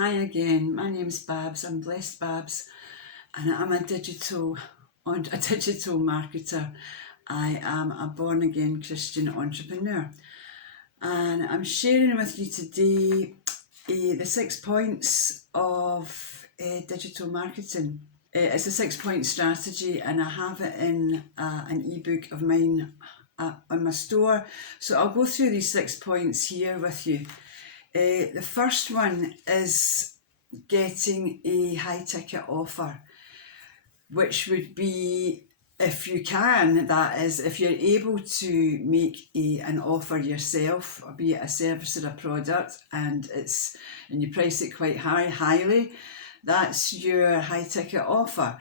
Hi again, my name's Babs, I'm Blessed Babs, and I'm a digital marketer. I am a born again Christian entrepreneur, and I'm sharing with you today the 6 points of digital marketing. It's a 6-point strategy, and I have it in an ebook of mine on my store. So I'll go through these 6 points here with you. The first one is getting a high ticket offer, which would be, if you can, that is, if you're able to make an offer yourself, be it a service or a product, and you price it quite highly, that's your high ticket offer.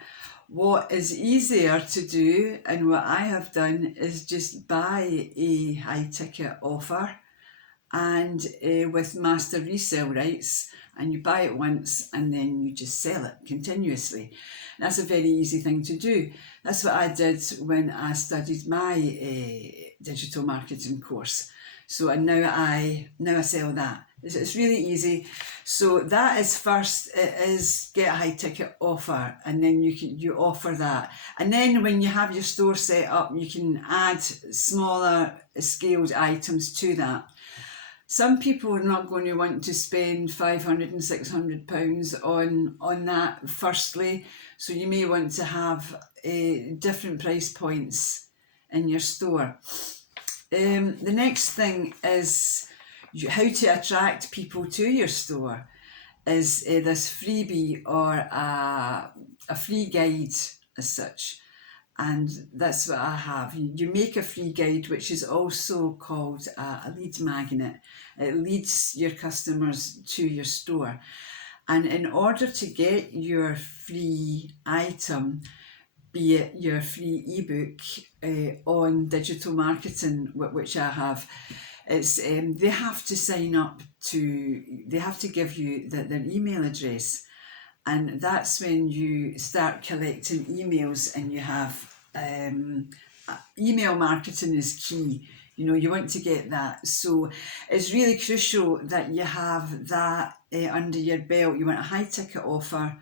What is easier to do, and what I have done, is just buy a high ticket offer and with master resale rights, and you buy it once and then you just sell it continuously. That's a very easy thing to do. That's what I did when I studied my digital marketing course. So and now I sell that. It's really easy. So that is first. It is get a high ticket offer, and then you offer that. And then when you have your store set up, you can add smaller scaled items to that. Some people are not going to want to spend £500 and £600 on that firstly, so you may want to have different price points in your store. The next thing is how to attract people to your store is this freebie or a free guide as such. And that's what I have. You make a free guide, which is also called a lead magnet. It leads your customers to your store. And in order to get your free item, be it your free ebook on digital marketing, which I have, it's they have to sign up they have to give you their email address. And that's when you start collecting emails, and you have email marketing is key. You want to get that. So it's really crucial that you have that under your belt. You want a high ticket offer,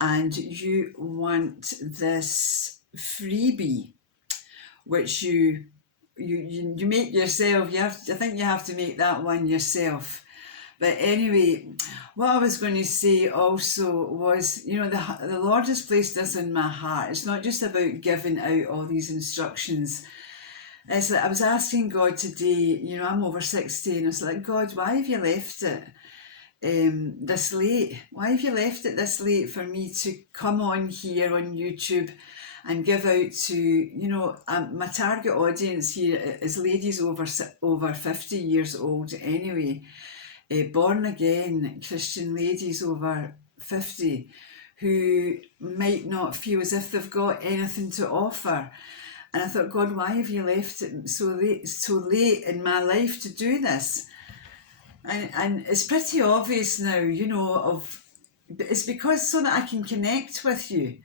and you want this freebie, which you make yourself. I think you have to make that one yourself. But anyway, what I was going to say also was, the Lord has placed this in my heart. It's not just about giving out all these instructions. It's like I was asking God today, I'm over 60, and it's like, God, why have you left it this late? Why have you left it this late for me to come on here on YouTube and give out to, my target audience here is ladies over 50 years old anyway. Born again Christian ladies over 50 who might not feel as if they've got anything to offer. And I thought, God, why have you left it so late in my life to do this? And it's pretty obvious now, it's because so that I can connect with you.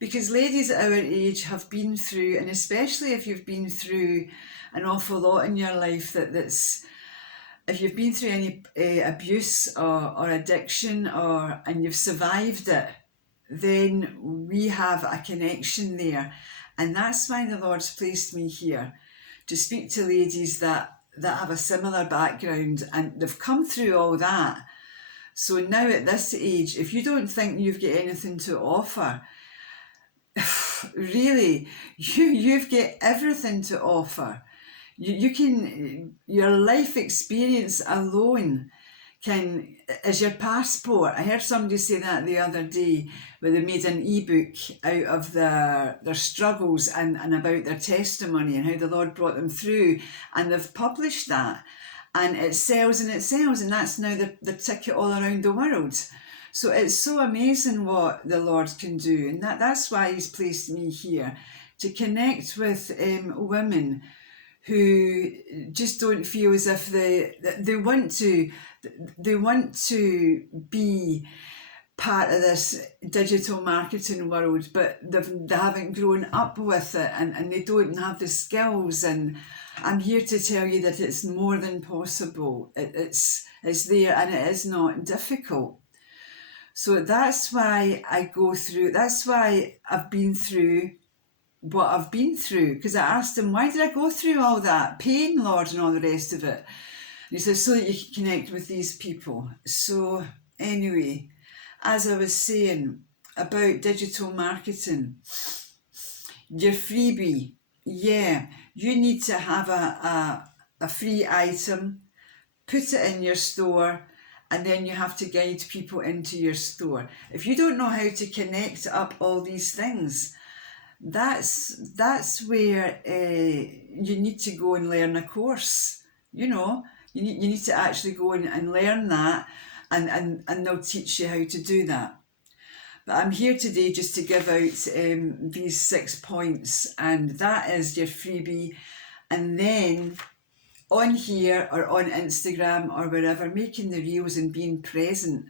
Because ladies at our age have been through, and especially if you've been through an awful lot in your life, if you've been through any abuse or addiction and you've survived it, then we have a connection there. And that's why the Lord's placed me here, to speak to ladies that have a similar background and they've come through all that. So now at this age, if you don't think you've got anything to offer, really, you've got everything to offer. Your life experience alone is your passport. I heard somebody say that the other day, where they made an ebook out of their struggles and about their testimony and how the Lord brought them through, and they've published that, and it sells, and that's now the ticket all around the world. So it's so amazing what the Lord can do, and that's why He's placed me here, to connect with women who just don't feel as if they want to be part of this digital marketing world, but they haven't grown up with it, and they don't have the skills. And I'm here to tell you that it's more than possible. It's there, and it is not difficult. So that's why that's why I've been through what I've been through, because I asked him, why did I go through all that pain, Lord, and all the rest of it? And he says, so that you can connect with these people. So anyway, as I was saying about digital marketing, your freebie, yeah, you need to have a free item, put it in your store, and then you have to guide people into your store. If you don't know how to connect up all these things, that's where you need to go and learn a course. You know, you need to actually go and learn that, and they'll teach you how to do that. But I'm here today just to give out these 6 points, and that is your freebie. And then on here or on Instagram or wherever, making the reels and being present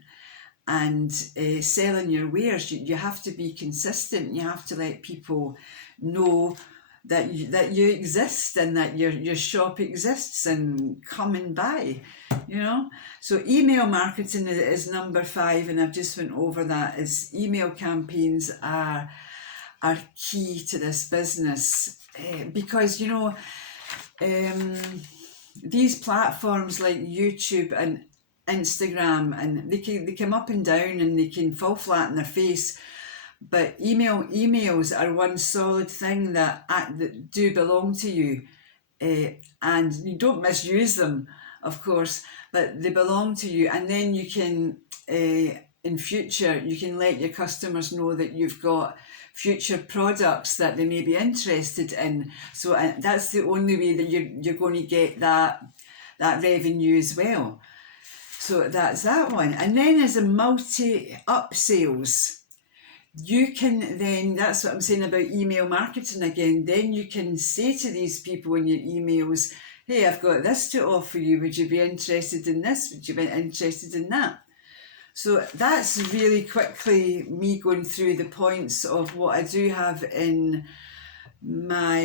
and selling your wares, you have to be consistent. You have to let people know that you exist and that your shop exists and come and buy, you know. So email marketing is number 5, and I've just went over that. Is email campaigns are key to this business, because, you know, these platforms like YouTube and Instagram, and they come up and down and they can fall flat in their face, but emails are one solid thing that do belong to you, and you don't misuse them, of course, but they belong to you. And then you can, in future, you can let your customers know that you've got future products that they may be interested in. So that's the only way that you're going to get that revenue as well. So that's that one. And then as a multi upsells, you can then, that's what I'm saying about email marketing again, then you can say to these people in your emails, hey, I've got this to offer you. Would you be interested in this? Would you be interested in that? So that's really quickly me going through the points of what I do have in my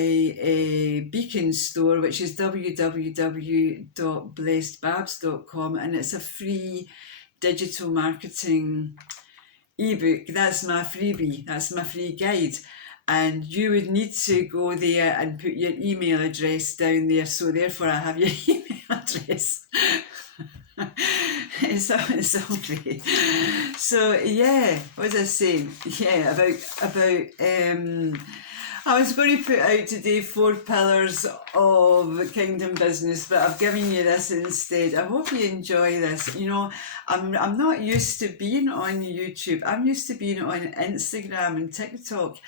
Beacon store, which is www.blessedbabs.com, and it's a free digital marketing ebook. That's my freebie, that's my free guide, and you would need to go there and put your email address down there, so therefore I have your email address. it's all great. So yeah, what was I saying? Yeah, about I was going to put out today 4 pillars of kingdom business, but I've given you this instead. I hope you enjoy this. You know, I'm not used to being on YouTube. I'm used to being on Instagram and TikTok.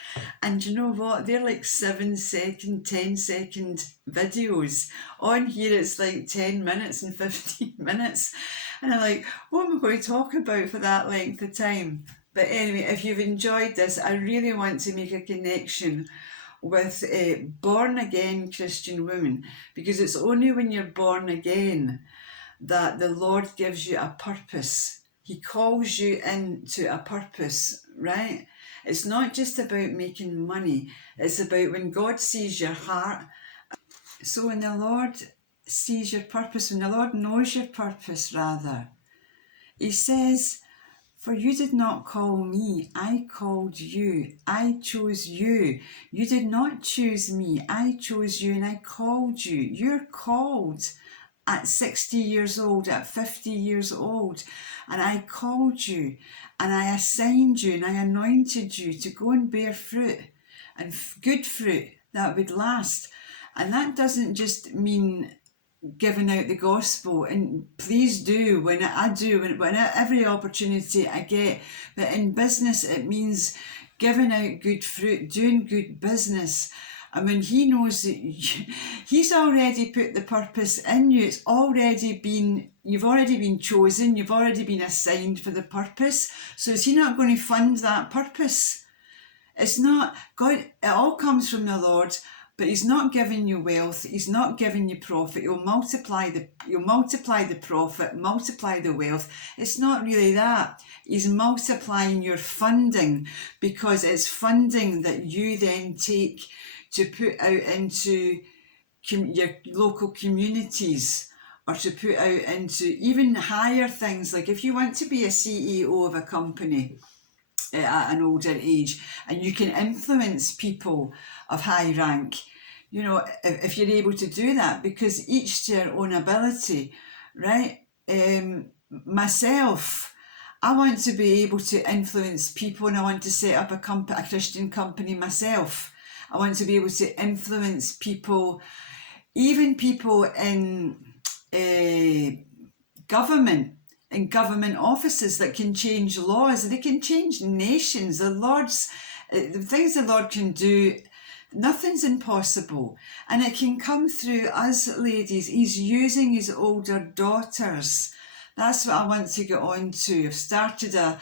And you know what? They're like 7-second, 10-second videos. On here it's like 10 minutes and 15 minutes. And I'm like, what am I going to talk about for that length of time? But anyway, if you've enjoyed this, I really want to make a connection with born again Christian women, because it's only when you're born again that the Lord gives you a purpose. He calls you into a purpose, right? It's not just about making money. It's about when God sees your heart. So when the Lord sees your purpose, when the Lord knows your purpose, rather, He says, for you did not call me, I called you. I chose you. You did not choose me, I chose you and I called you. You're called at 60 years old, at 50 years old. And I called you and I assigned you and I anointed you to go and bear fruit, and good fruit that would last. And that doesn't just mean giving out the gospel, and please do when every opportunity I get, but in business it means giving out good fruit, doing good business. And when He knows that He's already put the purpose in you, you've already been chosen, you've already been assigned for the purpose. So is He not going to fund that purpose? It's not God. It all comes from the Lord. But He's not giving you wealth. He's not giving you profit. He'll multiply the profit, multiply the wealth. It's not really that. He's multiplying your funding, because it's funding that you then take to put out into your local communities, or to put out into even higher things. Like if you want to be a CEO of a company at an older age, and you can influence people of high rank, you know, if you're able to do that, because each to their own ability, right? Myself, I want to be able to influence people, and I want to set up a Christian company myself. I want to be able to influence people, even people in government, in government offices, that can change laws, they can change nations. The things the Lord can do, nothing's impossible. And it can come through us ladies. He's using his older daughters. That's what I want to get on to. I've started a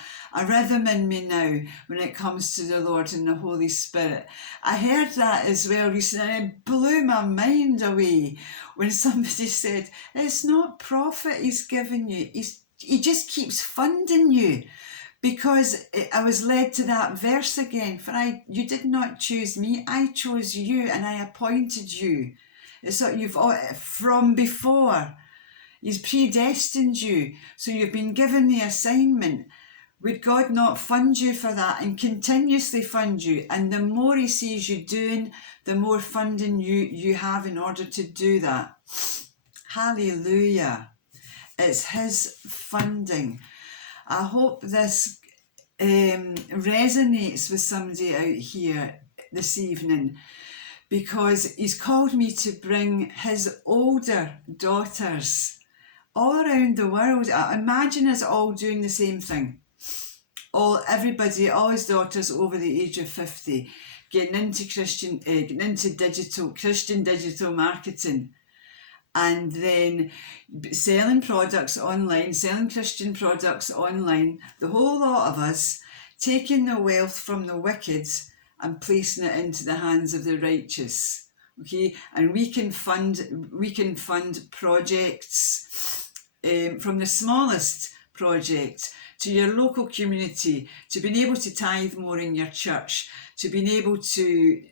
rhythm in me now when it comes to the Lord and the Holy Spirit. I heard that as well recently, and it blew my mind away when somebody said, it's not profit he's given you, he just keeps funding you. Because I was led to that verse again, you did not choose me, I chose you and I appointed you. It's what you've, from before, he's predestined you, so you've been given the assignment. Would God not fund you for that and continuously fund you? And the more he sees you doing, the more funding you have in order to do that. Hallelujah. It's his funding. I hope this resonates with somebody out here this evening, because he's called me to bring his older daughters all around the world. Imagine us all doing the same thing. Everybody, all his daughters over the age of 50, getting into Christian digital marketing, and then selling products online, selling Christian products online, the whole lot of us taking the wealth from the wicked and placing it into the hands of the righteous. Okay, and we can fund projects, from the smallest project to your local community, to being able to tithe more in your church, to being able to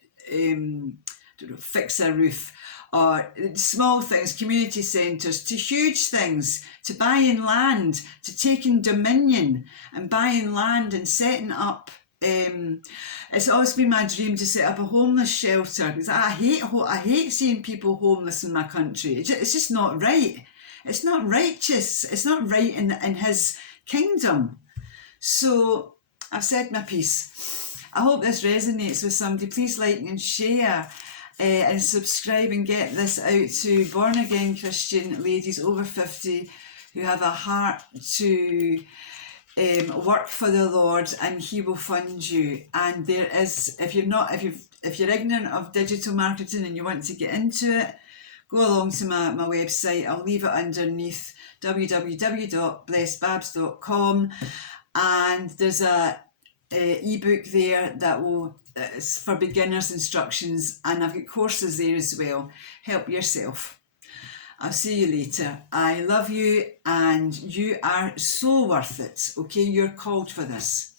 fix a roof, or small things, community centres, to huge things, to buying land, to taking dominion and buying land and setting up. It's always been my dream to set up a homeless shelter, because I hate seeing people homeless in my country. It's just not right. It's not righteous. It's not right in his kingdom. So I've said my piece. I hope this resonates with somebody. Please like and share. And subscribe and get this out to born again Christian ladies over 50 who have a heart to work for the Lord, and he will fund you. And there is, if you're ignorant of digital marketing and you want to get into it, go along to my website. I'll leave it underneath, www.blessedbabs.com, and there's a ebook there that it's for beginners instructions, and I've got courses there as well. Help yourself. I'll see you later. I love you, and you are so worth it. Okay, you're called for this.